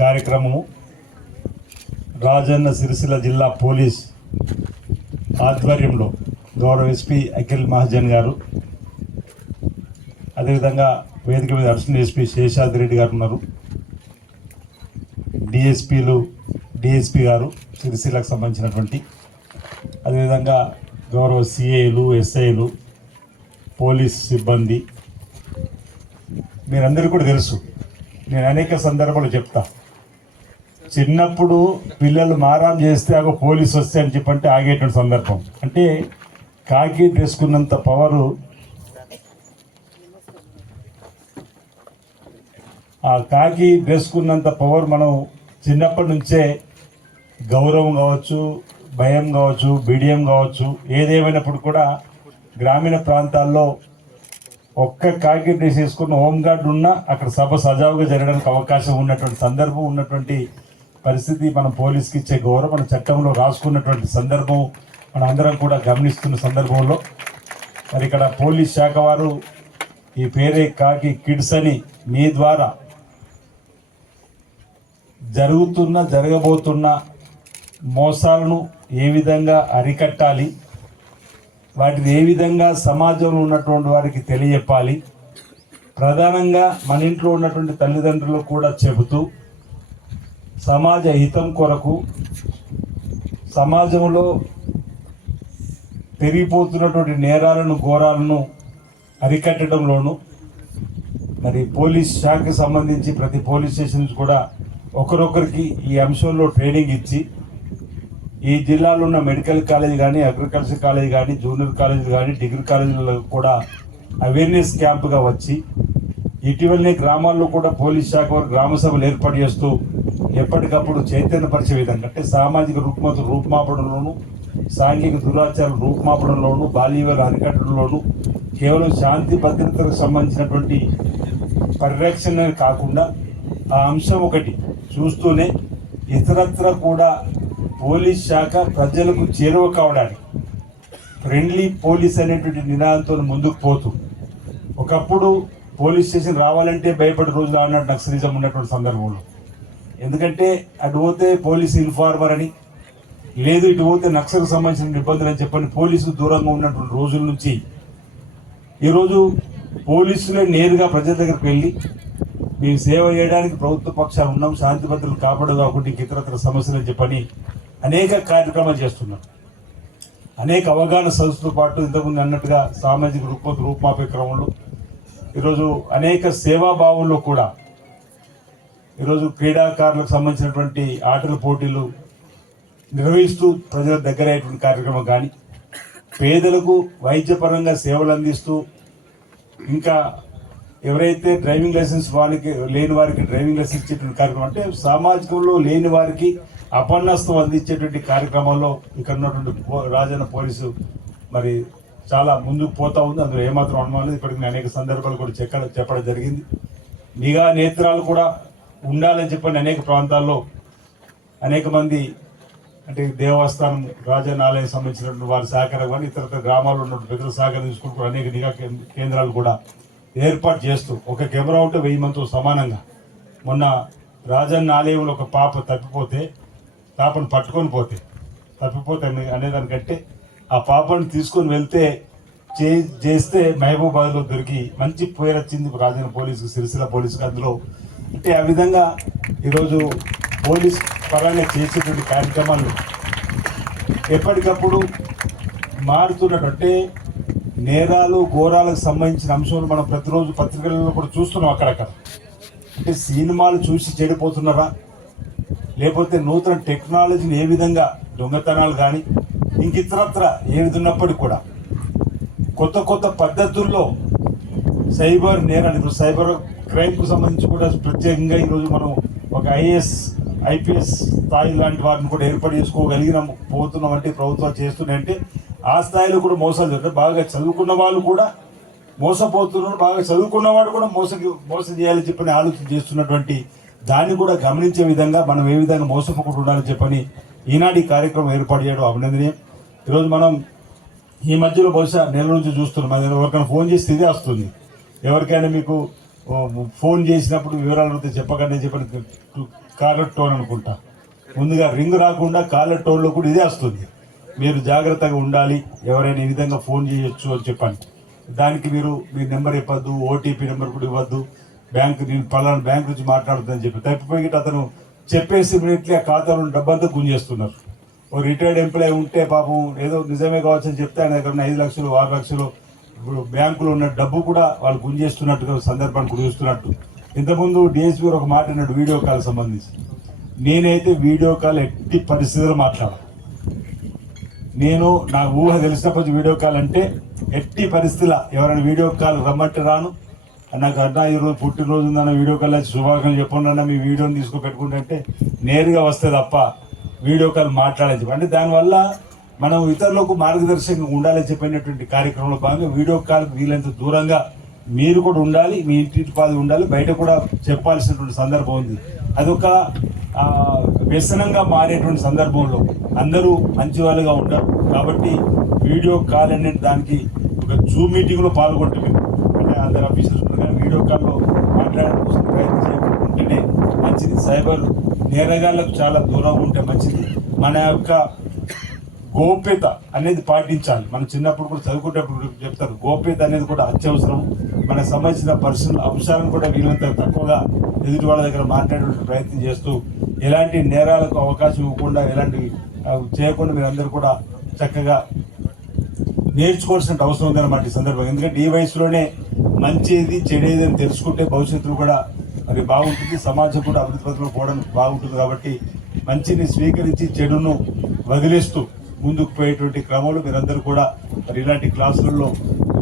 కార్యక్రమము రాజన్న సిరిసిల్ల జిల్లా పోలీస్ ఆధ్వర్యంలో గౌరవ ఎస్పీ అఖిల్ మహాజన్ గారు అదేవిధంగా వేదిక మీద అడిషనల్ ఎస్పీ శేషాద్రి రెడ్డి గారు ఉన్నారు. డిఎస్పీలు డిఎస్పీ గారు సిరిసిల్లకు సంబంధించినటువంటి అదేవిధంగా గౌరవ సిఐలు ఎస్ఐలు పోలీస్ సిబ్బంది మీరందరూ కూడా తెలుసు. నేను అనేక సందర్భాలు చెప్తా. చిన్నప్పుడు పిల్లలు మారాం చేస్తే ఒక పోలీస్ వస్తే అని చెప్పంటే ఆగేటువంటి సందర్భం. అంటే కాకి తీసుకున్నంత పవరు ఆ కాకి వేసుకున్నంత పవర్ మనం చిన్నప్పటి నుంచే గౌరవం కావచ్చు భయం కావచ్చు బిడియం కావచ్చు ఏదేమైనప్పుడు కూడా గ్రామీణ ప్రాంతాల్లో ఒక్క కాకి డ్రెస్ వేసుకున్న హోంగార్డ్ ఉన్నా అక్కడ సభ సజావుగా జరగడానికి అవకాశం ఉన్నటువంటి సందర్భం ఉన్నటువంటి పరిస్థితి మనం పోలీస్కి ఇచ్చే గౌరవం మన చట్టంలో రాసుకున్నటువంటి సందర్భం మనం అందరం కూడా గమనిస్తున్న సందర్భంలో. మరి ఇక్కడ పోలీస్ శాఖ వారు ఈ పేరే కాకి కిడ్స్ అని మీ ద్వారా జరుగుతున్న జరగబోతున్న మోసాలను ఏ విధంగా అరికట్టాలి వాటిని ఏ విధంగా సమాజంలో ఉన్నటువంటి వారికి తెలియజెప్పాలి ప్రధానంగా మన ఇంట్లో ఉన్నటువంటి తల్లిదండ్రులు కూడా చెబుతూ సమాజ హితం కొరకు సమాజంలో పెరిగిపోతున్నటువంటి నేరాలను ఘోరాలను అరికట్టడంలోనూ మరి పోలీస్ శాఖకు సంబంధించి ప్రతి పోలీస్ స్టేషన్స్ కూడా ఒకరొకరికి ఈ అంశంలో ట్రైనింగ్ ఇచ్చి ఈ జిల్లాలో ఉన్న మెడికల్ కాలేజ్ కానీ అగ్రికల్చర్ కాలేజ్ కానీ జూనియర్ కాలేజ్ కానీ డిగ్రీ కాలేజీలలో కూడా అవేర్నెస్ క్యాంప్గా వచ్చి ఇటీవలనే గ్రామాల్లో కూడా పోలీస్ శాఖ వారు గ్రామ సభలు ఏర్పాటు చేస్తూ ఎప్పటికప్పుడు చైతన్యపరిచే విధంగా అంటే సామాజిక రుగ్మత రూపుమాపడంలోను సాంఘిక దురాచారం రూపుమాపడంలోను బాల్యవేల అరికట్టడంలోను కేవలం శాంతి భద్రతకు సంబంధించినటువంటి పరిరక్షణ కాకుండా ఆ అంశం ఒకటి చూస్తూనే ఇతరత్ర కూడా పోలీస్ శాఖ ప్రజలకు చేరువ కావడానికి ఫ్రెండ్లీ పోలీస్ అనేటువంటి నినాదంతో ముందుకు పోతూ ఒకప్పుడు పోలీస్ స్టేషన్ రావాలంటే భయపడే రోజులు అన్నట్టు నక్సలిజం ఉన్నటువంటి సందర్భంలో. ఎందుకంటే అటు పోతే పోలీస్ ఇన్ఫార్మర్ అని లేదు ఇటు పోతే నక్సల్కు సంబంధించిన ఇబ్బందులు అని చెప్పని పోలీసులు దూరంగా ఉన్నటువంటి రోజుల నుంచి ఈరోజు పోలీసులే నేరుగా ప్రజల దగ్గరికి వెళ్ళి మేము సేవ చేయడానికి ప్రభుత్వ పక్షాలు ఉన్నాం శాంతి భద్రతలు కాపాడు కాకుండా ఇంక ఇతరత్ర సమస్యలు అని చెప్పని అనేక కార్యక్రమాలు చేస్తున్నాం అనేక అవగాహన సదస్సుతో పాటు ఇంతకుముందు అన్నట్టుగా సామాజిక రూప రూపమాపే క్రమంలో ఈరోజు అనేక సేవాభావంలో కూడా ఈరోజు క్రీడాకారులకు సంబంధించినటువంటి ఆటల పోటీలు నిర్వహిస్తూ ప్రజల దగ్గరయ్యేటువంటి కార్యక్రమం కానీ పేదలకు వైద్యపరంగా సేవలు అందిస్తూ ఇంకా ఎవరైతే డ్రైవింగ్ లైసెన్స్ వారికి లేని వారికి డ్రైవింగ్ లైసెన్స్ ఇచ్చేటువంటి కార్యక్రమం అంటే సామాజికంలో లేని వారికి అపన్నస్తం అందించేటువంటి కార్యక్రమంలో ఇక్కడ ఉన్నటువంటి పో- రాజన్న పోలీసు మరి చాలా ముందుకు పోతా ఉంది. అందులో ఏమాత్రం అనుమానం లేదు. ఇప్పటికి అనేక సందర్భాలు కూడా చెక్క చెప్పడం జరిగింది. నిఘా నేత్రాలు కూడా ఉండాలని చెప్పని అనేక ప్రాంతాల్లో. అనేక మంది అంటే దేవస్థానం రాజన్న ఆలయం సంబంధించినటువంటి వారి సహకారం కానీ ఇతర గ్రామాల్లో ఉన్నటువంటి ప్రజల సహకారం తీసుకుంటూ అనేక నిఘా కేంద్ర- కేంద్రాలు కూడా ఏర్పాటు చేస్తూ ఒక కెమెరా ఉంటే వెయ్యి మందితో సమానంగా. మొన్న రాజన్న ఆలయంలో ఒక పాప తప్పిపోతే పాపను పట్టుకొని పోతే తప్పిపోతే అనేదానికంటే ఆ పాపను తీసుకొని వెళ్తే చే చేస్తే మహబూబాద్లో దొరికి మంచి పేరు వచ్చింది రాజన్న పోలీసుకు సిరిసిల్ల పోలీసుకు అందులో అంటే ఆ విధంగా ఈరోజు పోలీస్ పరంగా చేసేటువంటి కార్యక్రమాలు ఎప్పటికప్పుడు మారుతున్నట్టే నేరాలు ఘోరాలకు సంబంధించిన అంశాలు మనం ప్రతిరోజు పత్రికలలో కూడా చూస్తున్నాం అక్కడక్కడ. అంటే సినిమాలు చూసి చెడిపోతున్నారా? లేకపోతే నూతన టెక్నాలజీని ఏ విధంగా దొంగతనాలు కానీ ఇంక ఇతరత్ర ఏ విధున్నప్పటికీ కూడా కొత్త కొత్త పద్ధతుల్లో సైబర్ నేరాలు ఇప్పుడు సైబర్ క్రైమ్కు సంబంధించి కూడా ప్రత్యేకంగా ఈరోజు మనం ఒక ఐఏఎస్ ఐపీఎస్ స్థాయి లాంటి వారిని కూడా ఏర్పాటు చేసుకోగలిగిన పోతున్నాం అంటే ప్రభుత్వాలు చేస్తున్నాయంటే ఆ స్థాయిలో కూడా మోసాలు జరుగుతాయి. బాగా చదువుకున్న వాళ్ళు కూడా మోసపోతున్నారు బాగా చదువుకున్నవాడు కూడా మోసం మోసం చేయాలని చెప్పని ఆలోచన చేస్తున్నటువంటి దాన్ని కూడా గమనించే విధంగా మనం ఏ విధంగా మోసపోకుండా ఉండాలని చెప్పని ఈనాటి ఈ కార్యక్రమం ఏర్పాటు చేయడం అభినందనీయం. ఈరోజు మనం ఈ మధ్యలో బహుశా నెల నుంచి చూస్తున్నాం. ఎవరికైనా ఫోన్ చేస్తే ఇదే వస్తుంది. ఎవరికైనా మీకు ఫోన్ చేసినప్పుడు వివరాలు అడిగితే చెప్పకండి చెప్పిన కాలర్ టోన్ అనుకుంటా. ముందుగా రింగ్ రాకుండా కాలర్ టోన్లో కూడా ఇదే వస్తుంది. మీరు జాగ్రత్తగా ఉండాలి ఎవరైనా ఈ విధంగా ఫోన్ చేయొచ్చు అని చెప్పండి. దానికి మీరు మీ నెంబర్ ఇవ్వద్దు ఓటీపీ నెంబర్ కూడా ఇవ్వద్దు. బ్యాంక్ నేను పలానా బ్యాంక్ నుంచి మాట్లాడుతుందని చెప్పి. తప్పిపోయి అతను చెప్పేసి ఇమీడియట్లీ ఆ ఖాతాలో డబ్బంతా గుంజేస్తున్నారు. ఓ రిటైర్డ్ ఎంప్లాయీ ఉంటే పాపం ఏదో నిజమే కావచ్చు అని చెప్తే ఆయన దగ్గర ఐదు లక్షలు ఆరు లక్షలు ఇప్పుడు బ్యాంకులో ఉన్న డబ్బు కూడా వాళ్ళు గుంజేస్తున్నట్టుగా సందర్భాన్ని గురిస్తున్నట్టు ఇంతకుముందు డిఎస్పీ గారు ఒక మాట అన్నాడు వీడియో కాల్ సంబంధించి. నేనైతే వీడియో కాల్ ఎట్టి పరిస్థితుల్లో మాట్లాడాలి నేను నా ఊహ తెలిసినప్పటి వీడియో కాల్ అంటే ఎట్టి పరిస్థితుల ఎవరైనా వీడియో కాల్ రమ్మంటే రాను. నాకు అన్నా ఈరోజు పుట్టినరోజు ఉందన్న వీడియో కాల్ వచ్చి శుభాకాంక్షలు చెప్పండి అన్న మీ వీడియోని తీసుకుని పెట్టుకుంటే నేరుగా వస్తే తప్ప వీడియో కాల్ మాట్లాడేది. అంటే దానివల్ల మనం ఇతరులకు మార్గదర్శకంగా ఉండాలని చెప్పినటువంటి కార్యక్రమంలో భాగంగా వీడియో కాల్ వీలంత దూరంగా మీరు కూడా ఉండాలి మీ ఇంటి పాది ఉండాలి బయట కూడా చెప్పాల్సినటువంటి సందర్భం ఉంది. అదొక వ్యసనంగా మారేటువంటి సందర్భంలో అందరూ మంచి వాళ్ళుగా ఉండరు కాబట్టి వీడియో కాల్ అనే దానికి ఒక జూమ్ మీటింగ్లో పాల్గొంటుంది అంటే అందరు ఆఫీసర్స్ ఉన్నారు కానీ వీడియో కాల్లో మాట్లాడడం కోసం ప్రయత్నం చేయకుండా ఉంటేనే మంచిది. సైబర్ నేరగాళ్ళకు చాలా దూరంగా ఉంటే మంచిది. మన యొక్క గోప్యత అనేది పాటించాలి. మనం చిన్నప్పుడు కూడా చదువుకునేటప్పుడు కూడా చెప్తారు గోప్యత అనేది కూడా అత్యవసరం. మనకు సంబంధించిన పర్సనల్ అంశాలను కూడా వీలంత తక్కువగా ఎదుటి వాళ్ళ దగ్గర మాట్లాడే ప్రయత్నం చేస్తూ ఎలాంటి నేరాలకు అవకాశం ఇవ్వకుండా ఎలాంటి చేయకుండా మీరందరూ కూడా చక్కగా నేర్చుకోవాల్సిన అవసరం ఉందన్నమాట ఈ సందర్భంగా. ఎందుకంటే ఈ వయసులోనే మంచిది చెడేది అని తెలుసుకుంటే భవిష్యత్తులో కూడా అది బాగుంటుంది సమాజం కూడా అభివృద్ధి పథకంలో పోవడానికి బాగుంటుంది కాబట్టి మంచిని స్వీకరించి చెడును వదిలేస్తూ ముందుకు పోయేటువంటి క్రమంలో మీరందరూ కూడా మరి ఇలాంటి క్లాసులలో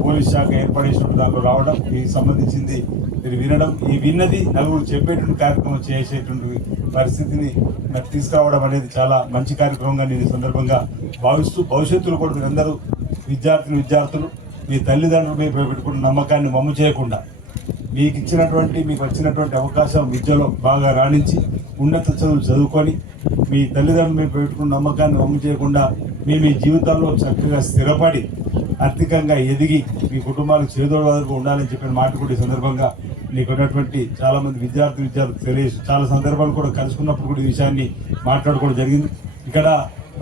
పోలీస్ శాఖ ఏర్పడేసిన దాంట్లో రావడం దీనికి సంబంధించింది మీరు వినడం ఈ విన్నది నలుగురు చెప్పేటువంటి కార్యక్రమం చేసేటువంటి పరిస్థితిని మరి తీసుకురావడం అనేది చాలా మంచి కార్యక్రమంగా నేను సందర్భంగా భావిస్తూ భవిష్యత్తులో కూడా మీరందరూ విద్యార్థులు విద్యార్థులు మీ తల్లిదండ్రుల మీద పెట్టుకున్న నమ్మకాన్ని మమ్ము చేయకుండా మీకు ఇచ్చినటువంటి మీకు వచ్చినటువంటి అవకాశం విద్యలో బాగా రాణించి ఉన్నత చదువులు చదువుకొని మీ తల్లిదండ్రులు పెట్టుకున్న నమ్మకాన్ని మమ్ము చేయకుండా మీ మీ జీవితాల్లో చక్కగా స్థిరపడి ఆర్థికంగా ఎదిగి మీ కుటుంబాలకు చేదోడు ఉండాలని చెప్పిన మాట కూడా ఈ సందర్భంగా నీకు ఉన్నటువంటి చాలా మంది విద్యార్థి విద్యార్థులు తెలియదు చాలా సందర్భాలు కూడా కలుసుకున్నప్పుడు కూడా ఈ విషయాన్ని మాట్లాడుకోవడం జరిగింది. ఇక్కడ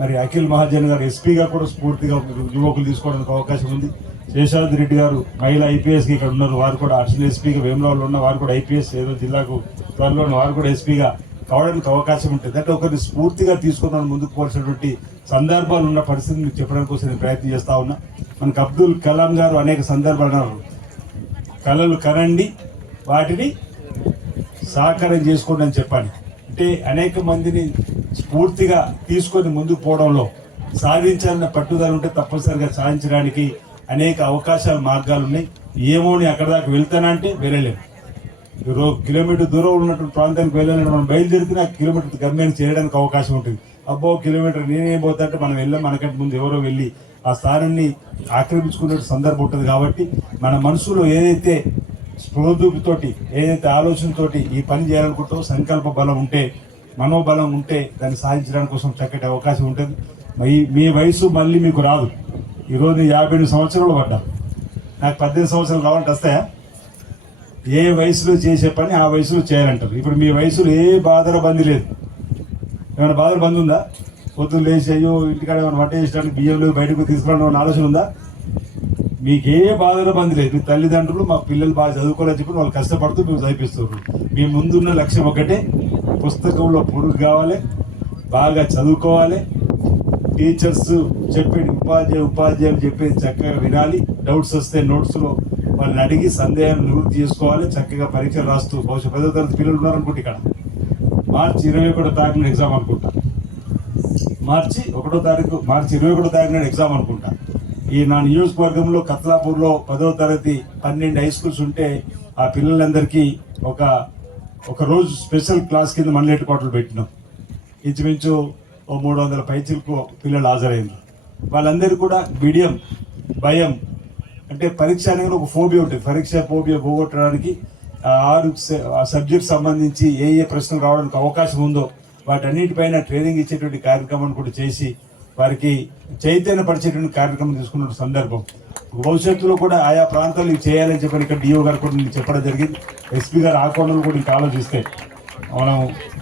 మరి అఖిల్ మహాజన్ గారు ఎస్పీగా కూడా స్ఫూర్తిగా యువకులు తీసుకోవడానికి అవకాశం ఉంది. శేషాద్రి రెడ్డి గారు మహిళా ఐపీఎస్కి ఇక్కడ ఉన్నారు. వారు కూడా అర్చన ఎస్పీగా వేమరావులో ఉన్న వారు కూడా ఐపీఎస్ ఏదో జిల్లాకు త్వరలో వారు కూడా ఎస్పీగా కావడానికి అవకాశం ఉంటుంది. అంటే ఒకరిని స్ఫూర్తిగా తీసుకుందాం ముందుకు పోల్సినటువంటి సందర్భాలు ఉన్న పరిస్థితిని మీకు చెప్పడం కోసం నేను ప్రయత్నం చేస్తూ ఉన్నా. మనకు అబ్దుల్ కలాం గారు అనేక సందర్భాలు కళలు కనండి వాటిని సాకారం చేసుకోండి అని చెప్పాలి. అంటే అనేక మందిని స్ఫూర్తిగా తీసుకొని ముందుకు పోవడంలో సాధించాలన్న పట్టుదల ఉంటే తప్పనిసరిగా సాధించడానికి అనేక అవకాశాలు మార్గాలు ఉన్నాయి. ఏమో నేను అక్కడ దాకా వెళ్తానంటే వెళ్ళలేము ఈరోజు కిలోమీటర్ దూరం ఉన్నటువంటి ప్రాంతానికి వెళ్ళాలంటే మనం బయలుదేరితే ఆ కిలోమీటర్ గమ్యాన్ని చేయడానికి అవకాశం ఉంటుంది. అబ్బో కిలోమీటర్ నేనేం పోతా అంటే మనం వెళ్ళాం మనకంటే ముందు ఎవరో వెళ్ళి ఆ స్థానాన్ని ఆక్రమించుకునే సందర్భం ఉంటుంది కాబట్టి మన మనసులో ఏదైతే స్పృహదూపితోటి ఏదైతే ఆలోచనతోటి ఈ పని చేయాలనుకుంటామో సంకల్ప బలం ఉంటే మనోబలం ఉంటే దాన్ని సాధించడానికి కోసం చక్కటి అవకాశం ఉంటుంది. మీ మీ వయసు మళ్ళీ మీకు రాదు. ఈరోజు యాభై ఎనిమిది సంవత్సరాలు పడ్డా. నాకు పద్దెనిమిది సంవత్సరాలు కావాలంటే వస్తాయా? ఏ వయసులో చేసే పని ఆ వయసులో చేయాలంటారు. ఇప్పుడు మీ వయసులో ఏ బాధల బంది లేదు. ఏమైనా బాధల బంద్ ఉందా? పొద్దున్న లేచి అయ్యో ఇంటికాడ ఏమైనా వంట చేసడానికి బియ్యం బయటకు తీసుకురావడం అన్న ఆలోచన ఉందా? మీకే బాధల బంద్ లేదు. మీ తల్లిదండ్రులు మా పిల్లలు బాగా చదువుకోవాలని చెప్పి వాళ్ళు కష్టపడుతూ మేము చదివిస్తున్నారు మీ ముందున్న లక్ష్యం ఒకటే పుస్తకంలో పొడుగు కావాలి బాగా చదువుకోవాలి టీచర్స్ చెప్పే ఉపాధ్యాయ ఉపాధ్యాయులు చెప్పేది చక్కగా వినాలి డౌట్స్ వస్తే నోట్స్లో వాళ్ళని అడిగి సందేహం నివృత్తి చేసుకోవాలి చక్కగా పరీక్షలు రాస్తూ బహుశా పదో తరగతి పిల్లలు ఉన్నారనుకుంటే ఇక్కడ. మార్చి ఇరవై ఒకటో తారీఖున ఎగ్జామ్ అనుకుంటా. మార్చి ఒకటో తారీఖు మార్చి ఇరవై ఒకటో తారీఖు ఎగ్జామ్ అనుకుంటా. ఈ నా నియోజకవర్గంలో కత్లాపూర్లో పదో తరగతి పన్నెండు హై స్కూల్స్ ఉంటే ఆ పిల్లలందరికీ ఒక ఒక రోజు స్పెషల్ క్లాస్ కింద మండలేటి కోటలు పెట్టినాం. ఇంచుమించు ఓ మూడు వందల పైచిలకు పిల్లలు హాజరైంది వాళ్ళందరూ కూడా మీడియం భయం అంటే పరీక్ష అనేది ఒక ఫోబియా ఉంటుంది. పరీక్ష ఫోబియా పోగొట్టడానికి ఆ ఆరు సబ్జెక్ట్ సంబంధించి ఏ ఏ ప్రశ్నలు రావడానికి అవకాశం ఉందో వాటన్నిటిపైన ట్రైనింగ్ ఇచ్చేటువంటి కార్యక్రమాన్ని కూడా చేసి వారికి చైతన్యపరిచేటువంటి కార్యక్రమం తీసుకున్న సందర్భం. భవిష్యత్తులో కూడా ఆయా ప్రాంతాలు చేయాలని చెప్పి ఇక్కడ డిఓ గారు కూడా నేను చెప్పడం జరిగింది. ఎస్పీ గారు ఆ కూడా ఇంకా ఆలోచిస్తే మనం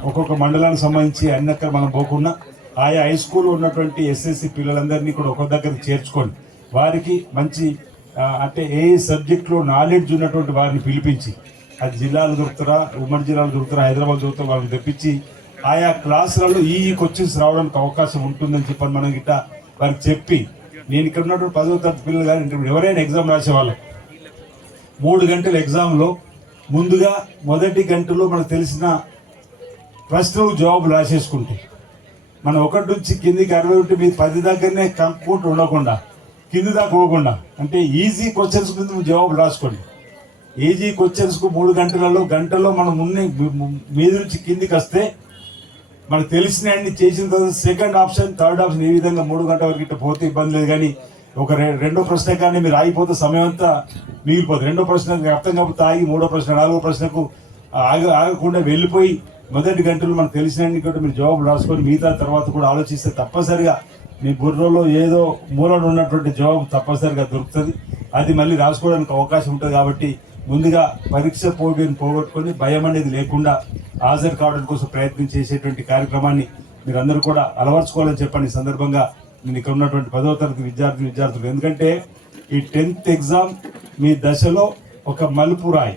ఒక్కొక్క మండలానికి సంబంధించి అన్ని అక్కడ మనం పోకుండా ఆయా హై స్కూల్లో ఉన్నటువంటి ఎస్ఎస్సి పిల్లలందరినీ కూడా ఒక్కొక్క దగ్గర చేర్చుకొని వారికి మంచి అంటే ఏ సబ్జెక్ట్లో నాలెడ్జ్ ఉన్నటువంటి వారిని పిలిపించి అది జిల్లాలు దొరుకుతారా ఉమ్మడి జిల్లాలు దొరుకుతారా హైదరాబాద్ దొరుకుతారా వాళ్ళని తెప్పించి ఆయా క్లాసులలో ఈ క్వశ్చన్స్ రావడానికి అవకాశం ఉంటుందని చెప్పని మనం గిట్ట వారికి చెప్పి నేను ఇక్కడ ఉన్నటువంటి పదో తరగతి పిల్లలు కానీ ఎవరైనా ఎగ్జామ్ రాసేవాళ్ళం మూడు గంటల ఎగ్జామ్లో ముందుగా మొదటి గంటలో మనకు తెలిసిన ప్రశ్నలు జవాబులు రాసేసుకుంటే మనం ఒకటి నుంచి కిందికి అరవై ఉంటే మీ పది దగ్గరనే కంప్యూటర్ ఉండకుండా కింది దాకా పోకుండా. అంటే ఈజీ క్వశ్చన్స్ కింద జవాబు జవాబులు రాసుకోండి. ఈజీ క్వశ్చన్స్కు మూడు గంటలలో గంటలో మనం ముందు మీద నుంచి కిందికి వస్తే మనకు తెలిసిన అన్ని చేసిన తర్వాత సెకండ్ ఆప్షన్ థర్డ్ ఆప్షన్ ఈ విధంగా మూడు గంటల వరకు ఇట్లా పోతే ఇబ్బంది లేదు. కానీ ఒక రె- రెండో ప్రశ్న కానీ మీరు ఆగిపోతే సమయం అంతా మిగిలిపోతుంది రెండో ప్రశ్న అర్థం కాకపోతే ఆగి మూడో ప్రశ్న నాలుగో ప్రశ్నకు ఆగ ఆగకుండా వెళ్ళిపోయి మొదటి గంటలు మనకు తెలిసిన అన్ని కూడా మీరు జవాబు రాసుకొని మిగతా తర్వాత కూడా ఆలోచిస్తే తప్పనిసరిగా మీ బుర్రలో ఏదో మూలన ఉన్నటువంటి జవాబు తప్పనిసరిగా దొరుకుతుంది. అది మళ్ళీ రాసుకోవడానికి అవకాశం ఉంటుంది కాబట్టి ముందుగా పరీక్ష పోటీని పోగొట్టుకొని భయం అనేది లేకుండా హాజరు కావడం కోసం ప్రయత్నం చేసేటువంటి కార్యక్రమాన్ని మీరందరూ కూడా అలవర్చుకోవాలని చెప్పండి సందర్భంగా నేను ఇక్కడ ఉన్నటువంటి పదవ తరగతి విద్యార్థి విద్యార్థులు. ఎందుకంటే ఈ టెన్త్ ఎగ్జామ్ మీ దశలో ఒక మలుపు రాయి.